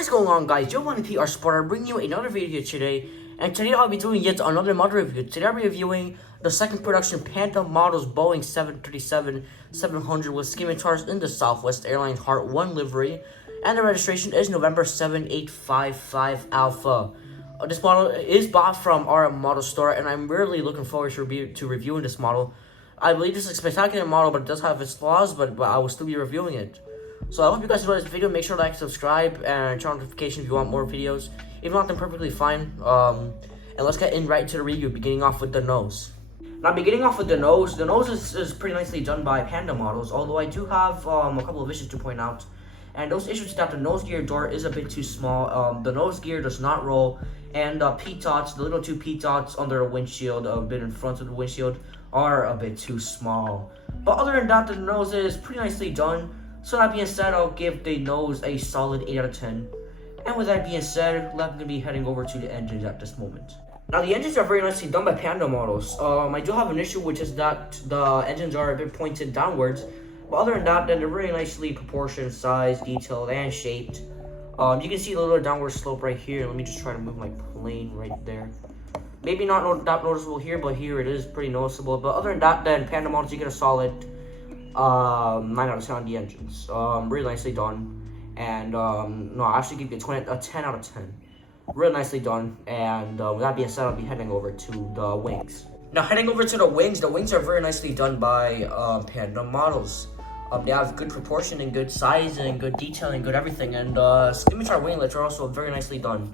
What is going on, guys? Giovanni PR Sport. I'm bringing you another video today, and today I'll be doing yet another model review. Today I'll be reviewing the second production Panda Models Boeing 737-700 with scimitars in the Southwest Airlines Heart 1 livery, and the registration is November 7855 Alpha. This model is bought from our model store, and I'm really looking forward to reviewing this model. I believe this is a spectacular model, but it does have its flaws, but I will still be reviewing it. So I hope you guys enjoyed this video. Make sure to like, subscribe, and turn on notifications if you want more videos. If not, then perfectly fine. And let's get right into the review, beginning off with the nose. Now, beginning off with the nose is pretty nicely done by Panda Models, although I do have a couple of issues to point out. And those issues is that the nose gear door is a bit too small. The nose gear does not roll, and the P-dots, the little two P-dots under the windshield, a bit in front of the windshield, are a bit too small. But other than that, the nose is pretty nicely done. So that being said, I'll give the nose a solid 8 out of 10. And with that being said, I'm going to be heading over to the engines at this moment. Now, the engines are very nicely done by Panda Models. I do have an issue, which is that the engines are a bit pointed downwards. But other than that, then they're very nicely proportioned, sized, detailed, and shaped. You can see the little downward slope right here. Let me just try to move my plane right there. Maybe not that noticeable here, but here it is pretty noticeable. But other than that, then Panda Models, you get a solid 9 out of 10 on the engines. Really nicely done. And no, I actually give you a 10 out of 10. Really nicely done. And with that being said, I'll be heading over to the wings. Now, heading over to the wings are very nicely done by Panda Models. They have good proportion and good size and good detailing, good everything. And scimitar winglets are also very nicely done.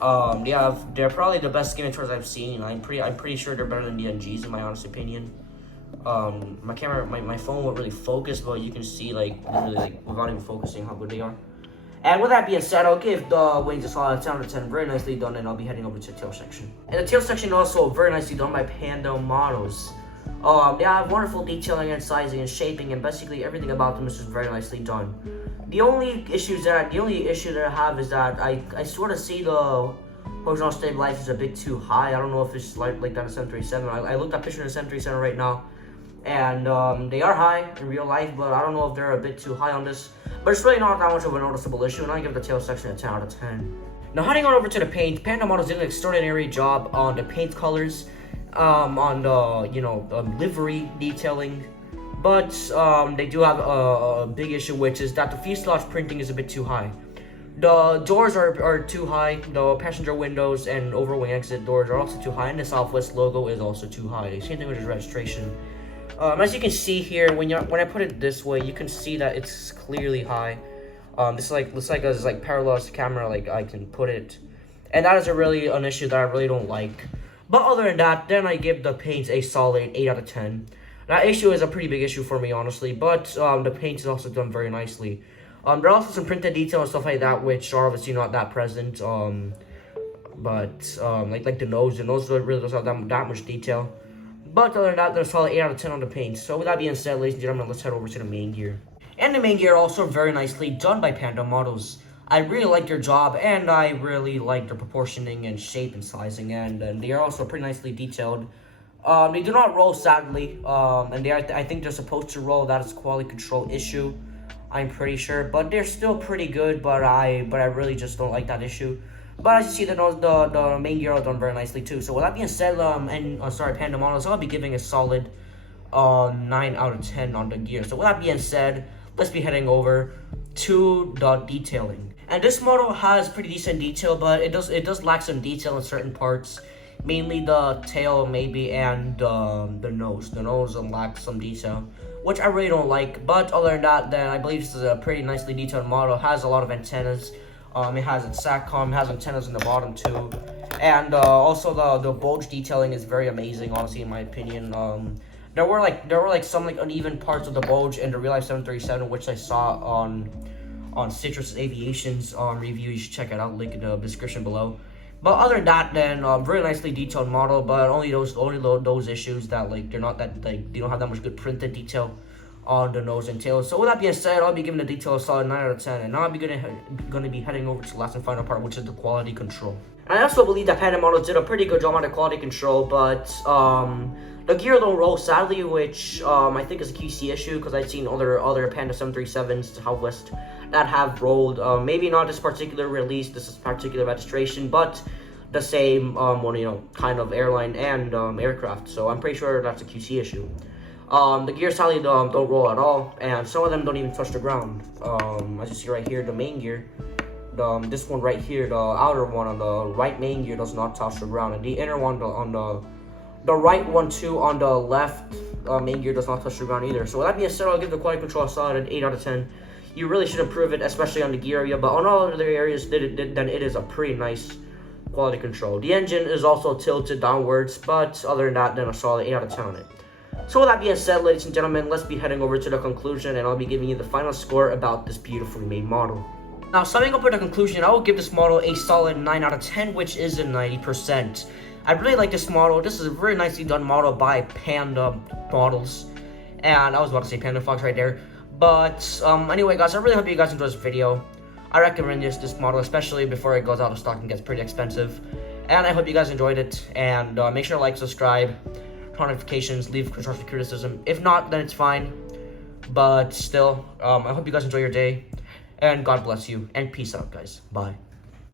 They're probably the best scimitars I've seen. I'm pretty sure they're better than the NGs in my honest opinion. My camera, my phone won't really focus, but you can see literally without even focusing how good they are. And with that being said, I'll give the wings a solid 10 out of 10, very nicely done, and I'll be heading over to the tail section. And the tail section also very nicely done by Panda Models. They have wonderful detailing and sizing and shaping, and basically everything about them is just very nicely done. The only issue that I have is that I sort of see the horizontal stabilizers a bit too high. I don't know if it's like that in 737. I looked at pictures of the 737 right now, and they are high in real life, but I don't know if they're a bit too high on this. But it's really not that much of a noticeable issue, and I give the tail section a 10 out of 10. Now, heading on over to the paint, Panda Models did an extraordinary job on the paint colors, on the livery detailing. But they do have a big issue, which is that the fuselage printing is a bit too high. The doors are too high. The passenger windows and overwing exit doors are also too high, and the Southwest logo is also too high. Same thing with the registration. As you can see here, when I put it this way, you can see that it's clearly high. This looks like as parallel as the camera, like I can put it, and that is an issue that I really don't like. But other than that, then I give the paint a solid 8 out of 10. That issue is a pretty big issue for me, honestly, but the paint is also done very nicely. There are also some printed detail and stuff like that, which are obviously not that present. Like the nose really doesn't have that much detail. But other than that, there's a solid 8 out of 10 on the paint. So with that being said, ladies and gentlemen, let's head over to the main gear. And the main gear also very nicely done by Panda Models. I really like their job, and I really like their proportioning and shape and sizing, and they are also pretty nicely detailed. They do not roll, sadly, and I think they're supposed to roll. That is a quality control issue, I'm pretty sure. But they're still pretty good, but I really just don't like that issue. But as you see, the main gear are done very nicely too. So with that being said, Panda Models, I'll be giving a solid 9 out of 10 on the gear. So with that being said, let's be heading over to the detailing. And this model has pretty decent detail, but it does lack some detail in certain parts, mainly the tail maybe, and the nose. The nose lacks some detail, which I really don't like. But other than that, then I believe this is a pretty nicely detailed model. It has a lot of antennas. It has its SATCOM, it has antennas in the bottom too, and also the bulge detailing is very amazing, honestly, in my opinion. There were some uneven parts of the bulge in the real life 737, which I saw on Citrus Aviation's review. You should check it out, link in the description below. But other than that, then very nicely detailed model, but only those issues that they don't have that much good printed detail. on the nose and tail. So with that being said, I'll be giving the detail a solid 9 out of 10, and now I'll be gonna be heading over to the last and final part, which is the quality control. And I also believe that Panda Models did a pretty good job on the quality control, but the gear don't roll, sadly, which I think is a QC issue, because I've seen other Panda 737s Southwest that have rolled. Maybe not this particular release, this is particular registration, but the same kind of airline and aircraft. So I'm pretty sure that's a QC issue. The gears sadly don't roll at all, and some of them don't even touch the ground. As you see right here, the main gear, this one right here, the outer one on the right main gear does not touch the ground, and the inner one on the right one too on the left main gear does not touch the ground either. So with that being said, I'll give the quality control a solid 8 out of 10. You really should improve it, especially on the gear area, but on all other areas, then it is a pretty nice quality control. The engine is also tilted downwards, but other than that, then a solid 8 out of 10 on it. So with that being said, ladies and gentlemen, let's be heading over to the conclusion, and I'll be giving you the final score about this beautifully made model. Now, summing up with the conclusion, I will give this model a solid 9 out of 10, which is a 90%. I really like this model. This is a very nicely done model by Panda Models, and I was about to say Panda Fox right there. But anyway, guys, I really hope you guys enjoyed this video. I recommend this model, especially before it goes out of stock and gets pretty expensive. And I hope you guys enjoyed it, and make sure to like, subscribe, turn on notifications, leave constructive criticism. If not, then it's fine. But still, I hope you guys enjoy your day, and God bless you, and peace out, guys. Bye.